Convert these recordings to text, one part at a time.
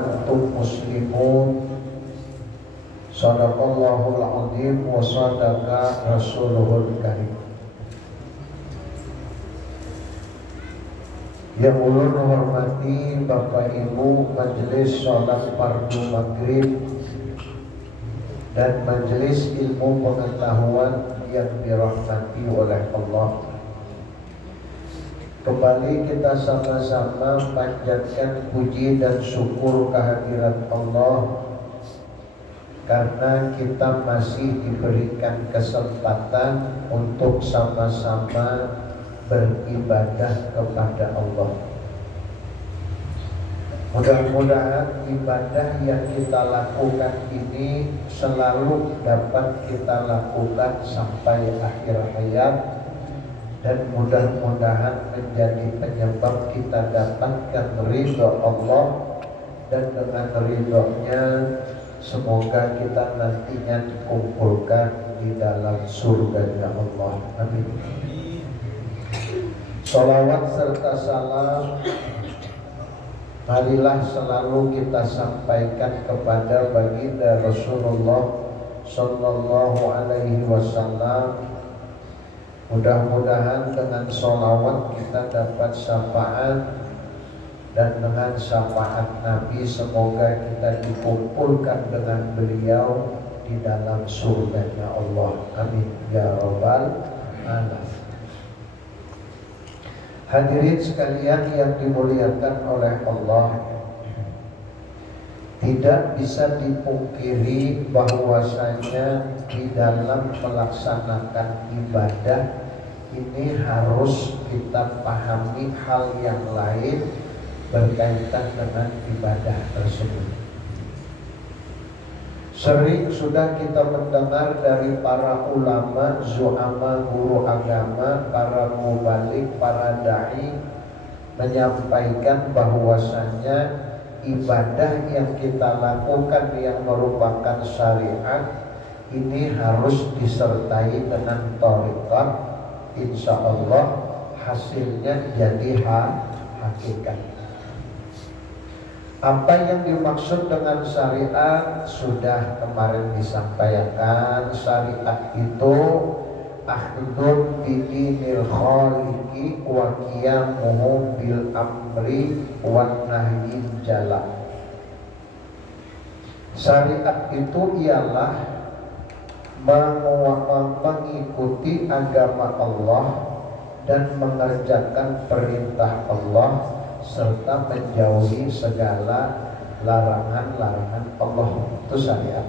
antum muslimun. Shadaqallahul azim wa sadaqa rasuluhul karim. Yang ulun hormati Bapak Ibu majelis sholat fardu maghrib dan majelis ilmu pengetahuan yang dirahmati oleh Allah. Kembali kita sama-sama panjatkan puji dan syukur kehadirat Allah karena kita masih diberikan kesempatan untuk sama-sama beribadah kepada Allah. Mudah-mudahan ibadah yang kita lakukan ini selalu dapat kita lakukan sampai akhir hayat, dan mudah-mudahan menjadi penyebab kita dapatkan ridho Allah, dan dengan ridhonya semoga kita nantinya dikumpulkan di dalam surganya Allah. Amin. Sholawat serta salam marilah selalu kita sampaikan kepada baginda Rasulullah Sallallahu Alaihi Wasallam. Mudah-mudahan dengan sholawat kita dapat syafaat, dan dengan syafaat Nabi semoga kita dikumpulkan dengan beliau di dalam surganya Allah. Amin ya rabbal alamin. Hadirin sekalian yang dimuliakan oleh Allah, tidak bisa dipungkiri bahwasanya di dalam melaksanakan ibadah ini harus kita pahami hal yang lain berkaitan dengan ibadah tersebut. Sering sudah kita mendengar dari para ulama, zu'ama, guru agama, para mubalik, para da'i menyampaikan bahwasannya ibadah yang kita lakukan yang merupakan syariat ini harus disertai dengan thariqah. Insya Allah hasilnya jadi hakikat. Apa yang dimaksud dengan syariat sudah kemarin disampaikan. Syariat itu akhdun bidinil khaliqi wa qiyamuhu bil amri wan nahyi jala. Syariat itu ialah mengikuti agama Allah dan mengerjakan perintah Allah serta menjauhi segala larangan-larangan Allah. Itu syariat.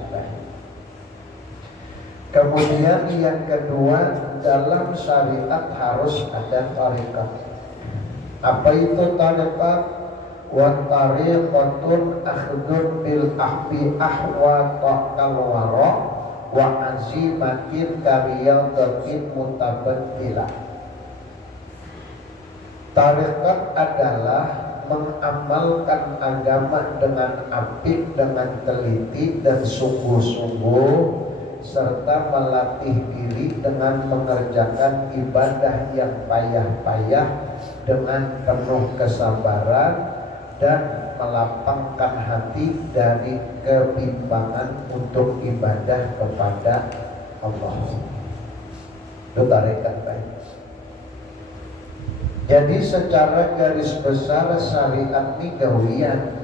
Kemudian yang kedua, dalam syariat harus ada thariqah. Apa itu thariqah? Wa tariqatun akhdun bil ahbi ahwa taqal wara wa azimatin kariyadatin mutabaddilah. Thariqah adalah mengamalkan agama dengan apik, dengan teliti dan sungguh-sungguh, serta melatih diri dengan mengerjakan ibadah yang payah-payah dengan penuh kesabaran dan melapangkan hati dari kebimbangan untuk ibadah kepada Allah. Itu thariqah baik. Jadi secara garis besar syariat ini gawian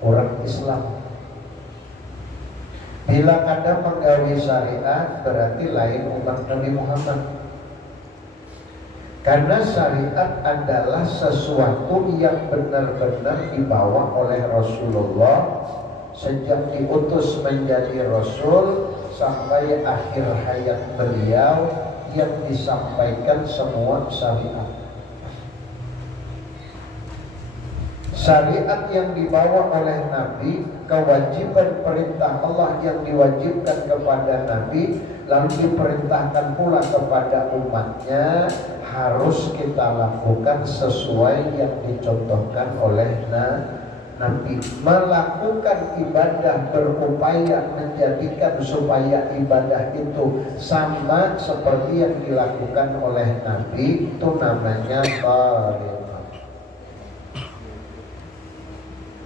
orang Islam. Bila kada menggawi syariat berarti lain umat Nabi Muhammad. Karena syariat adalah sesuatu yang benar-benar dibawa oleh Rasulullah sejak diutus menjadi Rasul sampai akhir hayat beliau, yang disampaikan semua syariat. Syariat yang dibawa oleh Nabi, kewajiban perintah Allah yang diwajibkan kepada Nabi, lalu diperintahkan pula kepada umatnya, harus kita lakukan sesuai yang dicontohkan oleh Nabi. Melakukan ibadah, berupaya menjadikan supaya ibadah itu sama seperti yang dilakukan oleh Nabi, itu namanya thariqah.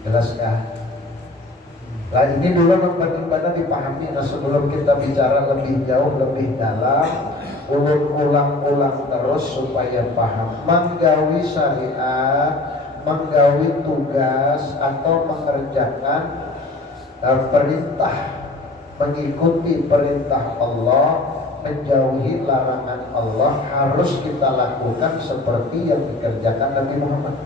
Jelaskah? Nah ini dulu benar-benar dipahami. Nah sebelum kita bicara lebih jauh, lebih dalam, ulang-ulang terus supaya paham. Menggawi syariat, menggawi tugas atau mengerjakan perintah, mengikuti perintah Allah, menjauhi larangan Allah harus kita lakukan seperti yang dikerjakan Nabi Muhammad.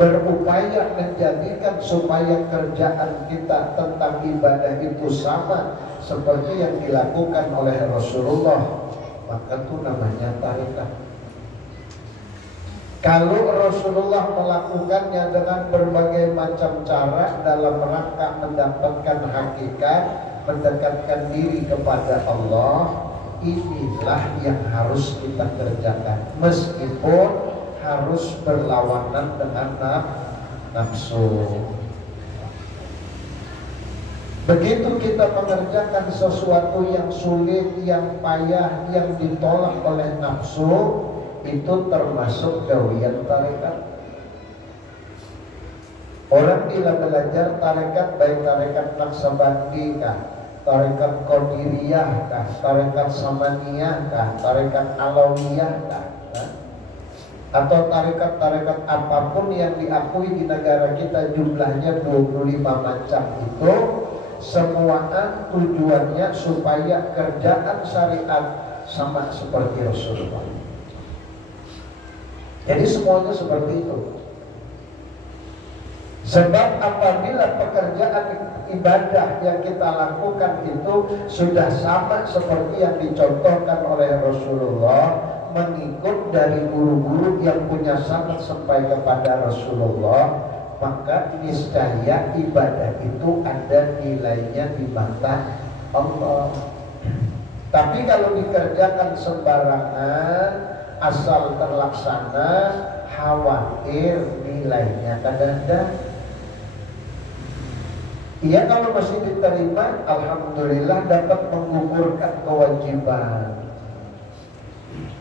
Berupaya menjadikan supaya kerjaan kita tentang ibadah itu sama seperti yang dilakukan oleh Rasulullah, maka itu namanya tarekat. Kalau Rasulullah melakukannya dengan berbagai macam cara dalam rangka mendapatkan hakikat, mendekatkan diri kepada Allah, inilah yang harus kita kerjakan, meskipun harus berlawanan dengan nafsu. Begitu kita mengerjakan sesuatu yang sulit, yang payah, yang ditolak oleh nafsu, itu termasuk gawian tarekat. Orang bila belajar tarekat, baik tarekat Naqsabandi kah, tarekat Qadiriyah kah, tarekat Samaniyah kah, tarekat Alawiyah kah, atau tarekat-tarekat apapun yang diakui di negara kita, jumlahnya 25 macam itu, semua tujuannya supaya kerjaan syariat sama seperti Rasulullah. Jadi semuanya seperti itu. Sebab apabila pekerjaan ibadah yang kita lakukan itu sudah sama seperti yang dicontohkan oleh Rasulullah, mengikut dari guru-guru yang punya sanad sampai kepada Rasulullah, maka niscaya ibadah itu ada nilainya di mata Allah. Tapi kalau dikerjakan sembarangan, asal terlaksana, khawatir nilainya kadang-kadang. Iya, kalau masih diterima, alhamdulillah dapat menggugurkan kewajiban.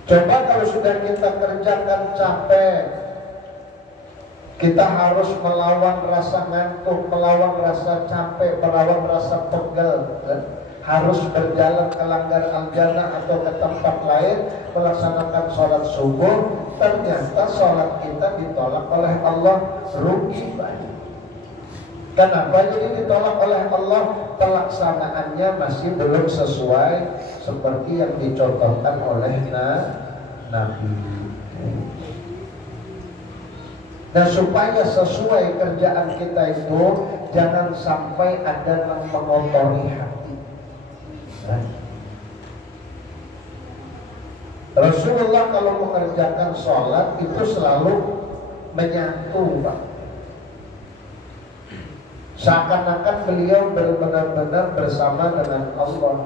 Coba kalau sudah kita kerjakan capek, kita harus melawan rasa ngantuk, melawan rasa capek, melawan rasa pegel, harus berjalan ke Langgar Al-Jannah atau ke tempat lain melaksanakan sholat subuh, ternyata sholat kita ditolak oleh Allah, rugi banyak. Kenapa jadi ditolak oleh Allah? Pelaksanaannya masih belum sesuai seperti yang dicontohkan oleh Nabi. Nah, supaya sesuai kerjaan kita itu, jangan sampai ada yang mengotori hati. Rasulullah kalau mengerjakan sholat itu selalu menyatu, Pak. Seakan-akan beliau benar-benar bersama dengan Allah,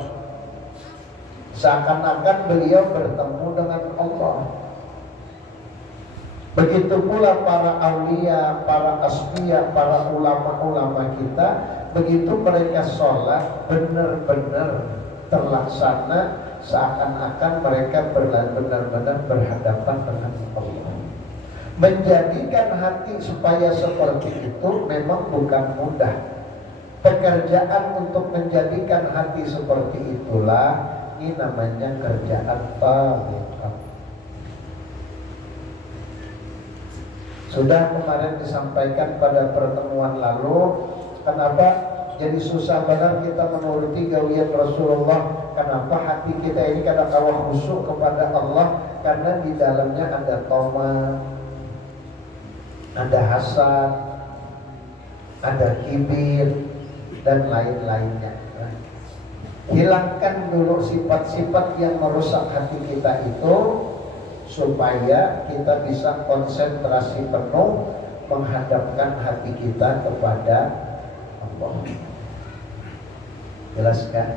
seakan-akan beliau bertemu dengan Allah. Begitu pula para aulia, para asfiya, para ulama-ulama kita, begitu mereka sholat benar-benar terlaksana, seakan-akan mereka benar-benar berhadapan dengan Allah. Menjadikan hati supaya seperti itu memang bukan mudah. Pekerjaan untuk menjadikan hati seperti itulah, ini namanya kerjaan tarekat. Sudah kemarin disampaikan pada pertemuan lalu, kenapa jadi susah benar kita menuruti gawian Rasulullah. Kenapa hati kita ini kadang-kadang khusyuk kepada Allah? Karena di dalamnya ada tamak, ada hasad, ada kibir, dan lain-lainnya. Hilangkan dulu sifat-sifat yang merusak hati kita itu, supaya kita bisa konsentrasi penuh menghadapkan hati kita kepada Allah. Jelaskan?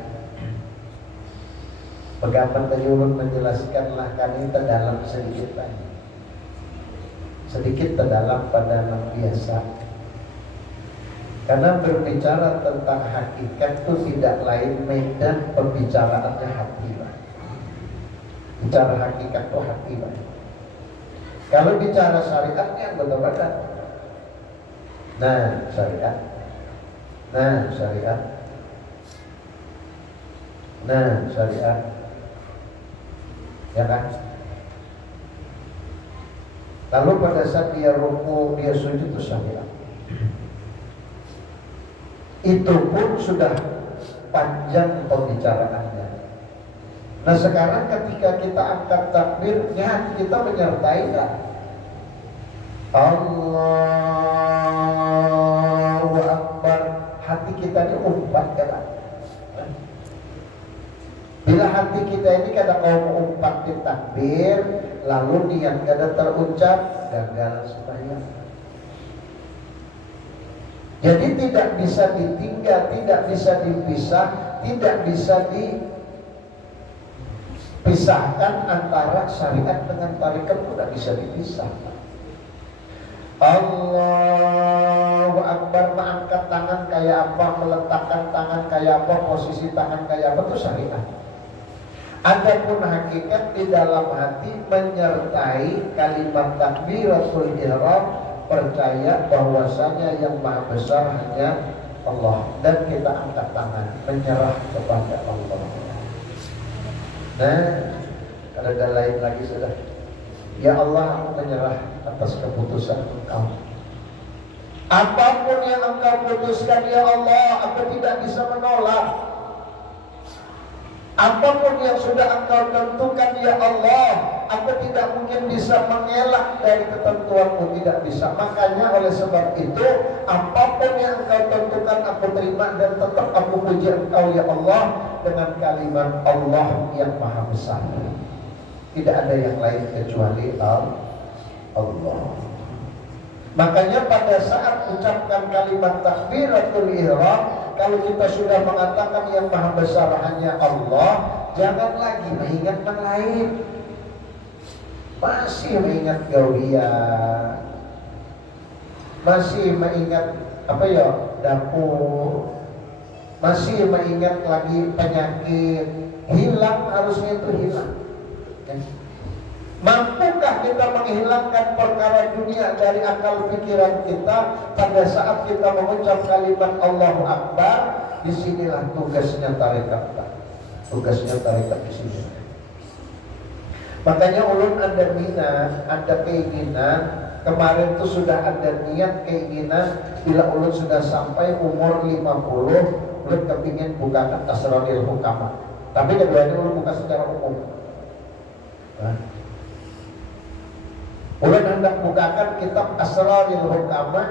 Pegapan Tajulun menjelaskanlah kami terdalam sedikit lagi. Sedikit terdalam pada yang biasa. Karena berbicara tentang hakikat itu tidak lain medan pembicaraannya hati, Pak. Bicara hakikat itu hati, Pak. Kalau bicara syariatnya betul-betul. Nah, syariat. Nah, syariat. Nah, syariat. Ya kan? Lalu pada saat dia ruku, dia sujud, itu syariat. Itu pun sudah panjang pembicaraannya. Nah sekarang ketika kita angkat takbir, hati kita menyertai enggak? Allahu Akbar. Hati kita ini umpat kan? Bila hati kita ini kadang mau umpat di takbir, lalu niat kadang terucap, gagal sembahyang. Jadi tidak bisa ditinggal, tidak bisa dipisah, tidak bisa dipisahkan antara syariat dengan tarekat, tidak bisa dipisahkan. Allahu Akbar, mengangkat tangan kayak apa, meletakkan tangan kayak apa, posisi tangan kayak apa, itu syariat. Adapun hakikat di dalam hati menyertai kalimat takbiratul ihram, percaya bahwasanya yang maha besar hanya Allah, dan kita angkat tangan menyerah kepada Allah. Nah, kalau ada lain lagi sudah, ya Allah, aku menyerah atas keputusan Engkau. Apapun yang Engkau putuskan ya Allah, aku tidak bisa menolak. Apapun yang sudah Engkau tentukan ya Allah, aku tidak mungkin bisa mengelak dari ketentuanmu, tidak bisa. Makanya oleh sebab itu, apapun yang Engkau tentukan aku terima, dan tetap aku puji Engkau ya Allah dengan kalimat Allah yang maha besar. Tidak ada yang lain kecuali Allah. Makanya pada saat ucapkan kalimat takbiratul ihram, kalau kita sudah mengatakan yang maha besar hanya Allah, jangan lagi mengingat yang lain. Masih mengingat gawian, masih mengingat dapur, masih mengingat lagi penyakit. Hilang, harusnya itu hilang. Mampukah kita menghilangkan perkara dunia dari akal pikiran kita pada saat kita mengucap kalimat Allahu Akbar? Disinilah tugasnya tarekat. Tugasnya tarekat di sini. Makanya ulun ada minat, ada keinginan. Kemarin itu sudah ada niat keinginan, bila ulun sudah sampai umur 50, ulun kepingin buka Asrarul Hukama. Tapi keduanya ulun buka secara umum. Ulun hendak bukakan kitab Asrarul Hukama,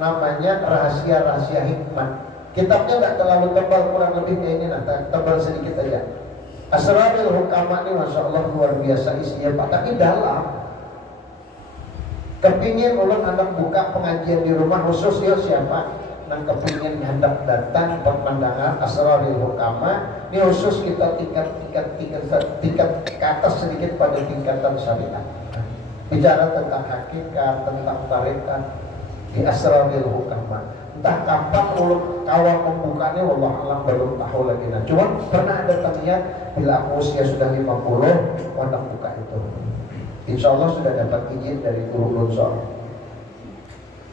namanya Rahasia-Rahasia Hikmah. Kitabnya tidak terlalu tebal, kurang lebih kayak ini, tebal sedikit aja. Asrarul Hukama ini Masya Allah luar biasa isinya Pak, tapi dalam. Kepingin ulun hendak buka pengajian di rumah khusus ya siapa yang kepingin hendak datang pemandangan Asrarul Hukama. Ini khusus kita tingkat ke atas sedikit pada tingkatan syariat. Bicara tentang hakikat, tentang tarekat di Asrarul Hukama. Entah kapan ulun kawal membukanya, wallah alam belum tahu lagi. Nah, cuman pernah ada niat bila aku usia sudah 50, hendak buka itu. Insya Allah sudah dapat izin dari guru ulun.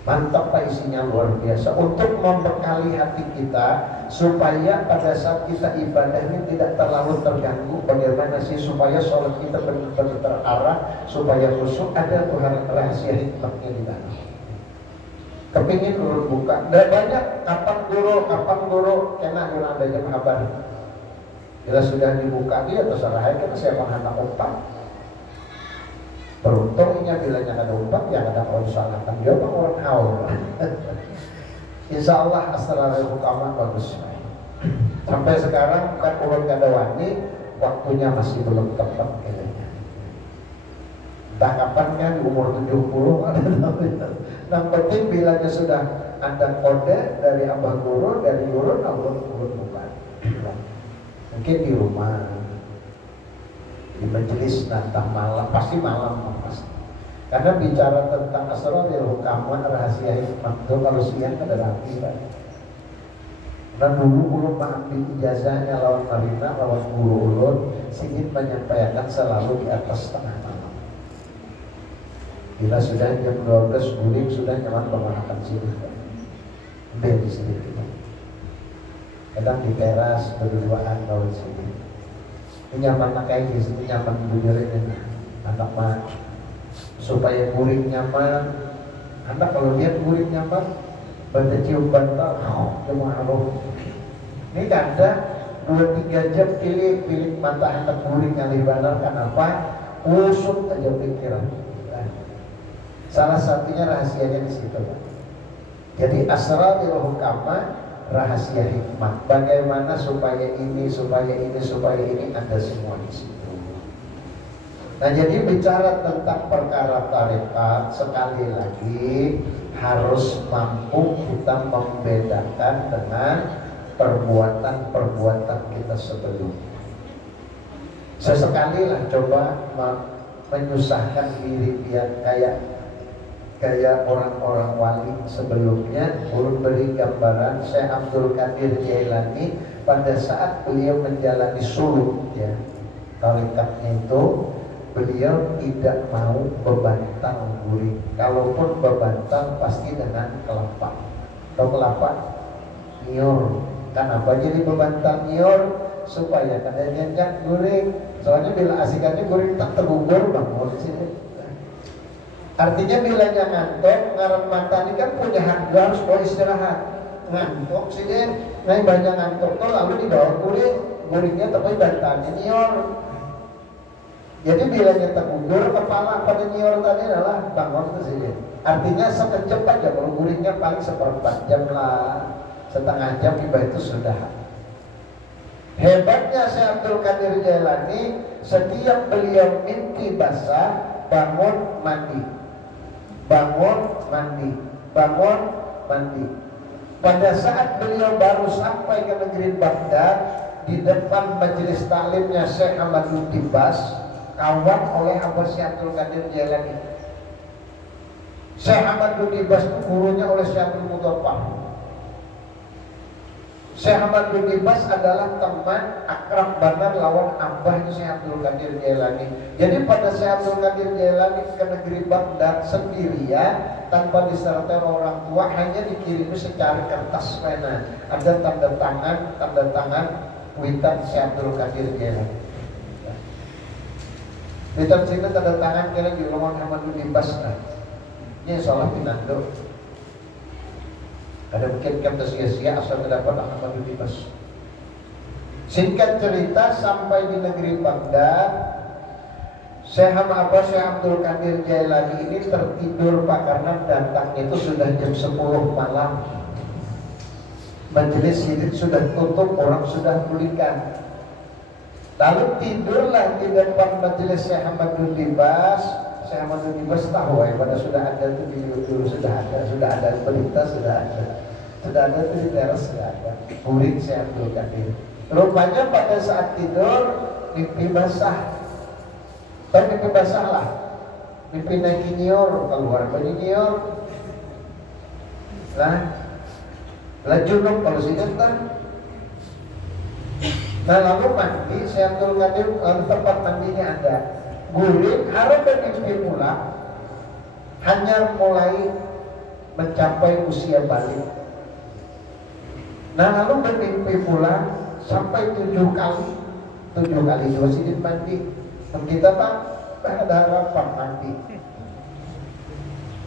Mantap Pak, isinya luar biasa untuk membekali hati kita supaya pada saat kita ibadahnya tidak terlalu terganggu. Bagaimana sih supaya sholat kita benar-benar terarah, supaya khusyuk. Ada rahasia hikmahnya di dalam. Kepingin ulun buka. Dan banyak kapan guru, kena ulun ada jam kabar. Bila sudah dibuka dia terserah aja siapa hendak umpat. Beruntungnya bilanya ada umpat, yang ada orang salahkan dia orang haul. Insya Allah Asrarul Hukama bagus. Sampai sekarang bukan ulun kada wani, waktunya masih belum tepat kayaknya. Entah kapan kan umur 70 ada. Yang penting bilanya sudah ada kode dari abah guru, dari guru, ulun bukan. Mungkin di rumah, di majelis nanti malam, pasti malam pasti. Karena bicara tentang Asrarul Hukama, rahasia hikmah itu kalau siang ada rapi kan. Dan dulu ulun mengambil ijazahnya lawan Marina, lawan guru ulun, ingin menyampaikan selalu di atas tengah malam. Bila sudah jam 12 guling sudah nyaman menggunakan sini. ambil di sini. Kadang di teras berduaan kalau di sini. Ini nyaman kayak gitu, nyaman bujurin anak mah supaya guring nyaman. Anak kalau lihat guring nyaman, pada cium bantal, cuma aduh. Ini ada 2-3 jam pilih mata anak guring yang benar. Kenapa? Usut aja pikiran. Salah satunya rahasianya di situ. Jadi asrarul hukama, rahasia hikmah. Bagaimana supaya ini ada semua di situ. Nah, jadi bicara tentang perkara tarekat, sekali lagi harus mampu kita membedakan dengan perbuatan kita sebelumnya. Sesekali lah coba menyusahkan diri biar kayak orang-orang wali sebelumnya. Ulun beri gambaran Syekh Abdul Qadir Jailani pada saat beliau menjalani suluk ya, tarikatnya itu beliau tidak mau bebantal guring. Kalaupun bebantal pasti dengan kelapa. Atau kelapa nior. Kenapa jadi bebantal nior? Supaya kada nyenyak guring. Soalnya bila asikannya guring tak tergugur bangun sini. Artinya bila ngantuk, ngaran mata ini kan punya hak harus mau istirahat. Ngantuk sini, naik banyak ngantuk tuh lalu dibawa guringnya tapi bantalnya nior. Jadi bila nyetak gugur kepala pada nyior tadi adalah bangun ke sini. Artinya sekejap aja, kalau guringnya paling 1/4 jam lah, setengah jam tiba itu sudah. Hebatnya Syekh Abdul Qadir Jailani, setiap beliau mimpi basah, bangun mandi. Pada saat beliau baru sampai ke negeri Baghdad, di depan majelis taklimnya Syekh Ahmaduddin Bas, kawan oleh Syekh Abdul Qadir Jailani. Syekh Ahmaduddin Bas itu gurunya oleh Syekh Abdul Mutawaf. Syekh Ahmaduddin Bas adalah teman akrab benar lawan abahnya Syekh Abdul Qadir Jailani. Jadi pada Syekh Abdul Qadir Jailani ke negeri Baghdad sendirian tanpa disertai orang tua, hanya dikirimi secari kertas pena. Ada tanda tangan witan Syekh Abdul Qadir Jailani. Witan sini tanda tangan kira di rumah Ahmaduddin Bas. Ini salah pinando. Ada mungkin kita sia-sia asal mendapat Ahmaduddin Bas. Singkat cerita, sampai di negeri Baghdad, Syekh Abdul Qadir Jailani ini tertidur Pak, karena datangnya itu sudah jam 10 malam. Majelis ini sudah tutup, orang sudah pulihkan. Lalu tidurlah di depan majelis Syekh Ahmaduddin Bas. Syekh Ahmaduddin Bas tahu ya, pada sudah ada itu di YouTube, sudah ada berita, sudah ada di teras, sudah ada murid Syekh Abdul Qadir. Rupanya pada saat tidur mimpi basah. Tapi mimpi basah lah, mimpi naik nior, keluar baju nior. Lah junub kalau sidetan. Nah lalu mandi, Syekh Abdul Qadir, lalu tempat mandinya ada. Guring harus bermimpi pula, hanya mulai mencapai usia balik. Nah lalu bermimpi pula sampai 7 kali juga sidin mandi. Kita Pak ada harapan mandi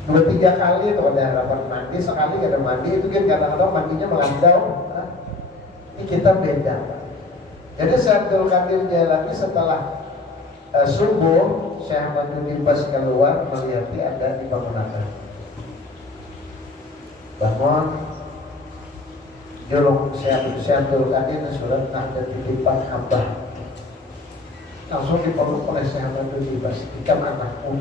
2-3 kali itu ada harapan mandi, sekali ada mandi itu kan kadang-kadang mandinya melandau. Ini kita beda. Jadi Syekh Abdul Qadir Jailani setelah subuh, Syekh Ahmaduddin Bas keluar melihat ada di bangunan. Bangun, jolong Syekh Abdul Qadir surat ada di depan abah. Langsung dipeluk oleh Syekh Ahmaduddin Bas. Ikam anakku,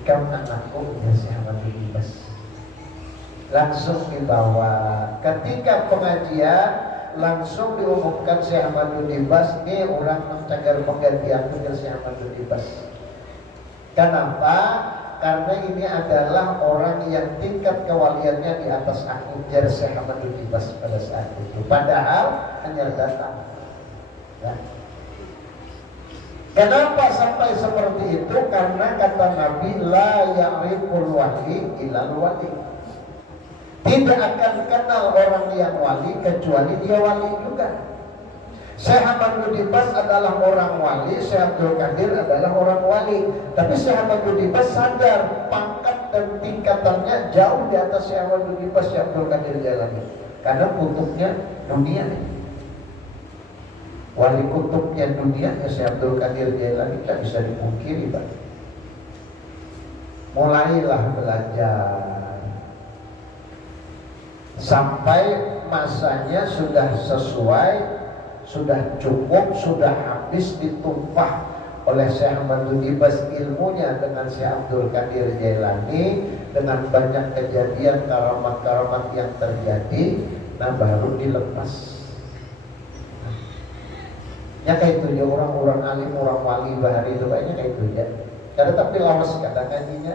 ikam anakku ya Syekh Ahmaduddin Bas. Langsung dibawa. Ketika pengajian langsung diumumkan Syekh Ahmaduddin Bas, ini orang mencagar penggantian dengan Syekh Ahmaduddin Bas. Kenapa? Karena ini adalah orang yang tingkat kewaliannya di atas aku, jar Syekh Ahmaduddin Bas pada saat itu. Padahal hanya datang. Ya. Kenapa sampai seperti itu? Karena kata Nabi, la ya'riful wali ilal wali. Tidak akan kenal orang yang wali kecuali dia wali juga. Syekh Ahmad Budibas adalah orang wali, Syekh Abdul Qadir adalah orang wali. Tapi Syekh Ahmad Budibas sadar pangkat dan tingkatannya jauh di atas Syekh Ahmad Budibas, Syekh Abdul Qadir Jailani. Karena kutubnya dunia nih. Wali kutubnya dunia ya Syekh Abdul Qadir Jailani, tidak bisa dipungkiri, Pak. Mulailah belajar sampai masanya sudah sesuai, sudah cukup, sudah habis ditumpah oleh Syekh Ahmad Budibas ilmunya dengan Syekh Abdul Qadir Jailani, dengan banyak kejadian karamat-karamat yang terjadi, nah baru dilepas. Ya kayak itu ya, orang-orang alim, orang wali bahari itu kayaknya kayak itu ya. Karena tapi lawas kadang ngajinya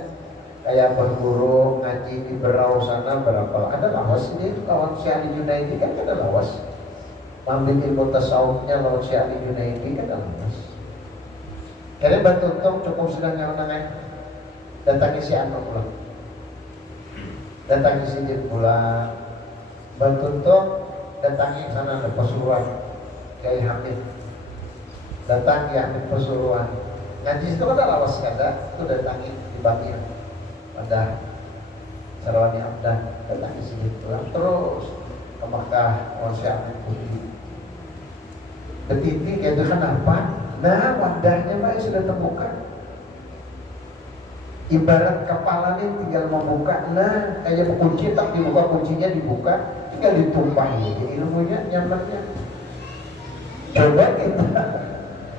kayak berguru ngaji di Berau sana berapa, ada lawas ini lawan Syekh Ali Junaidi kan ada lawas. Ambil ilmu tasawufnya lawan Syekh Ali Junaidi kan ada lawas. Karena bantu untung cukup sudah nyanyi datangi si anak pulang, datangi si dia pulang, bantu untung datangi sana ada Pasuruan Kiai Hamid, datangi Hamid Pasuruan ngaji itu kan ada lawas kada, itu datangi di Batir ada Sarawani Abdan, datangi sini pulang terus ke Makkah Syekh Putih betitik itu kenapa? Nah wadahnya Pak sudah terbuka, ibarat kepala ini tinggal membuka, nah kayak kunci tak dibuka, kuncinya dibuka tinggal ditumpah ya ilmunya nyamannya. Coba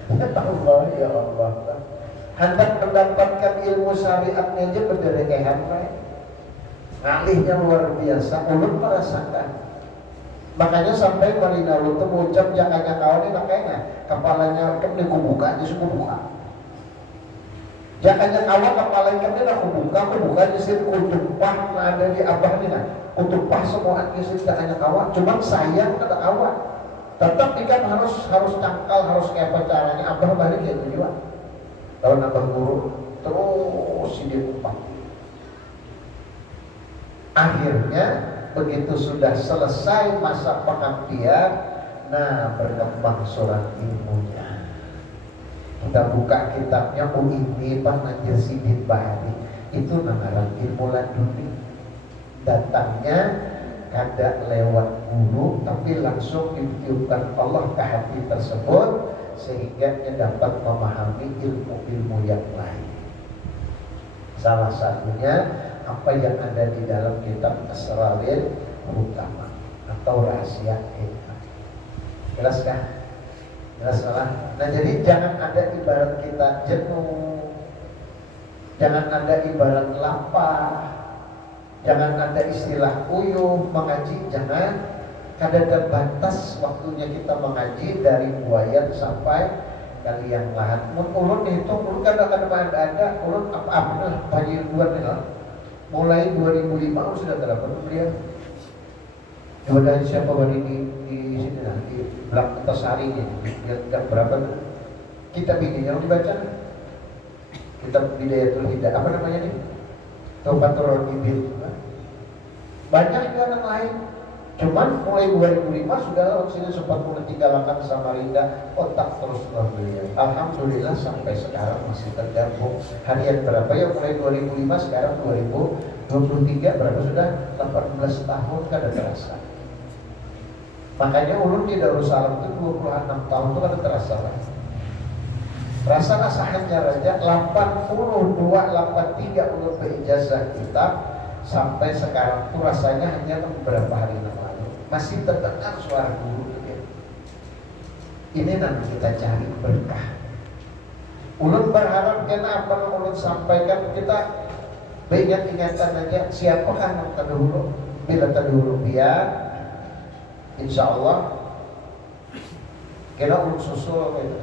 kita Allah ya Allah hendak mendapatkan ilmu syariatnya aja berderekehan Pak, ngalihnya luar biasa, ulun merasakan. Makanya sampai Marina ulun tuh mengucap jangannya kawan ini makanya kepalanya kan kubuka aja suku buka, jangannya kawan kepalanya kan aku buka aja sih kutumpah ada di abah nih kan kutumpah semua aja sih jangannya kawan, cuman sayang ada kawan tetap ikan harus tangkal, harus kayak apa caranya abah balik ya tujuan lawan abah guru terus dia umpat. Akhirnya begitu sudah selesai masa pengabdian, nah berkembang surat ilmunya. Kita buka kitabnya UIB Pak Najir Sidin Bahari, itu namaran ilmu laduni. Datangnya kada lewat guru, tapi langsung ditiupkan Allah ke hati tersebut sehingga dia dapat memahami ilmu-ilmu yang lain. Salah satunya apa yang ada di dalam kitab Asrarul Hukama atau rahasia hikmah. Jelas kah? Jelas salah. Nah jadi jangan ada ibarat kita jenuh, jangan ada ibarat lapar, jangan ada istilah uyuh mengaji, jangan. Kada batas waktunya kita mengaji dari buayan sampai kalian lahat. Ulun hitung, ulun kadang-kadang ada, ulun apa-apa lah, panyuruan nih mulai 2005 sudah terdapat beliau. Kemudian siapa wali di sini lah, di belakang Antasari ini, yang berapa tuh? Kitab ini yang dibaca, kitab Bidayatul Hidayah, apa namanya nih? Taubatur Ibil. Banyak juga orang lain. Cuman mulai 2005 sudah lewat sini sempat mulai tinggalkan Samarinda, kontak terus dengan beliau. Alhamdulillah sampai sekarang masih tergabung. Harian berapa ya mulai 2005 sekarang 2023 berapa sudah 18 tahun kada terasa. Makanya ulun di Darussalam itu 26 tahun itu kada terasa lah. Rasa nasahannya raja 82 83 ulun berijazah kitab sampai sekarang tuh rasanya hanya beberapa hari lalu masih terdengar suara guru gitu. Ini nanti kita cari berkah. Ulun berharap kena apa yang ulun sampaikan kita ingat-ingatan aja siapakah yang terdahulu. Bila terdahulu biar insya Allah kena ulun susul gitu.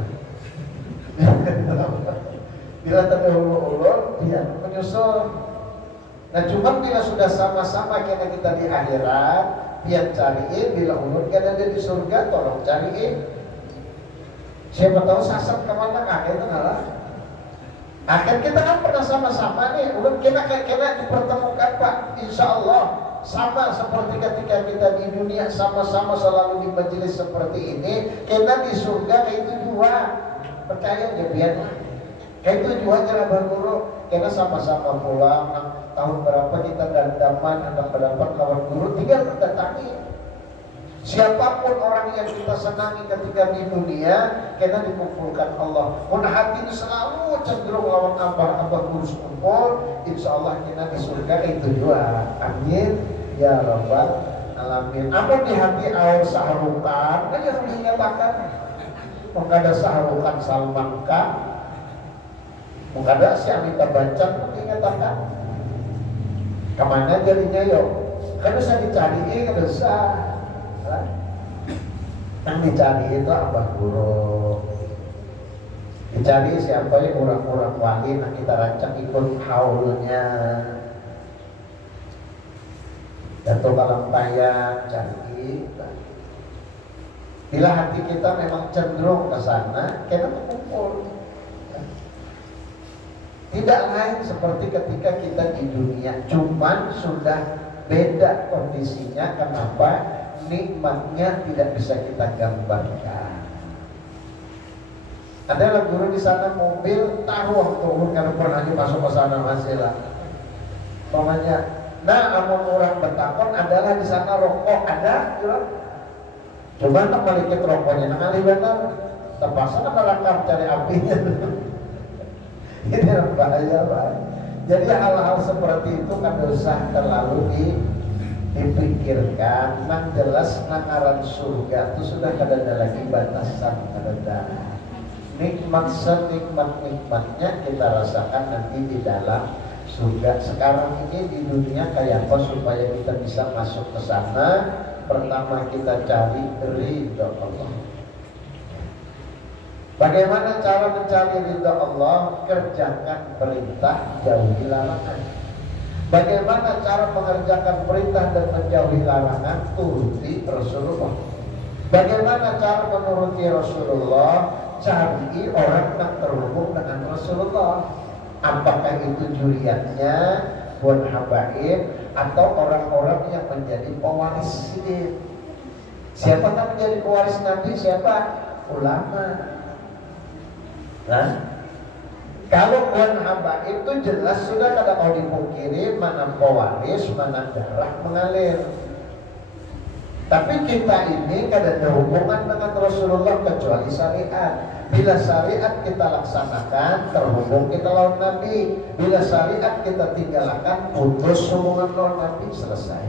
Bila terdahulu ulun biar menyusul. Nah cuma bila sudah sama-sama kena kita di akhirat, biar cariin, bila ulun kena ada di surga, tolong cariin. Siapa tahu sasar kemana akhir itu ngalah. Akhir kita kan pernah sama-sama nih, ulun kena dipertemukan Pak, insya Allah Sama seperti ketika kita di dunia sama-sama selalu di majelis seperti ini, kita di surga kayak itu juga. Percaya aja biar kayak itu juga cara berguru. Kita sama-sama pulang tahun berapa kita dandaman, anak berapa kawan guru, tinggal mendatangi. Siapapun orang yang kita senangi ketika di dunia, kita dikumpulkan Allah. Mun hati itu selalu cenderung lawan abah guru kumpul, insya Allah kita di surga itu juga. Amin ya rabbal alamin. Apa di hati air saharukan, kan yang dinyatakan. Maka ada saharukan Salman Khan, maka ada si Amitabh Bachchan pun dinyatakan. Kemana jadinya yo? Kan bisa dicari, kan bisa. Yang dicari itu abah guru, dicari siapa yang orang-orang wali. Nah kita rancang ikut haulnya Dato' Kalampayang, cari. Bila hati kita memang cenderung ke sana, kita berkumpul. Tidak lain seperti ketika kita di dunia, cuman sudah beda kondisinya. Kenapa? Nikmatnya tidak bisa kita gambarkan. Ada guru di sana mobil taruh turun karena pernah masuk ke sana masih lah. Pokoknya, nah amun orang bertakon adalah di sana rokok ada, ya? Coba tak balikin rokoknya, nangali benar. Terpaksa kan rekam cari apinya. Ini bahaya Pak. Jadi hal-hal seperti itu kan usah terlalu dipikirkan. Nang jelas nangaran surga itu sudah kadada lagi batasan kadada. Nikmat senikmat-nikmatnya kita rasakan nanti di dalam surga. Sekarang ini di dunia kayak apa supaya kita bisa masuk ke sana? Pertama kita cari ridha Allah. Bagaimana cara mencari ridha Allah? Kerjakan perintah, jauhi larangan. Bagaimana cara mengerjakan perintah dan menjauhi larangan? Turuti Rasulullah. Bagaimana cara menuruti Rasulullah? Cari orang yang terhubung dengan Rasulullah. Apakah itu juriatnya, buat habaib, atau orang-orang yang menjadi pewaris ini? Siapa yang menjadi pewaris Nabi? Siapa? Ulama. Nah, kalau buat habaib itu jelas sudah kada mau dipungkiri mana pewaris, mana darah mengalir. Tapi kita ini kada ada hubungan dengan Rasulullah kecuali syariat. Bila syariat kita laksanakan, terhubung kita lawan Nabi. Bila syariat kita tinggalkan, putus hubungan lawan Nabi, selesai.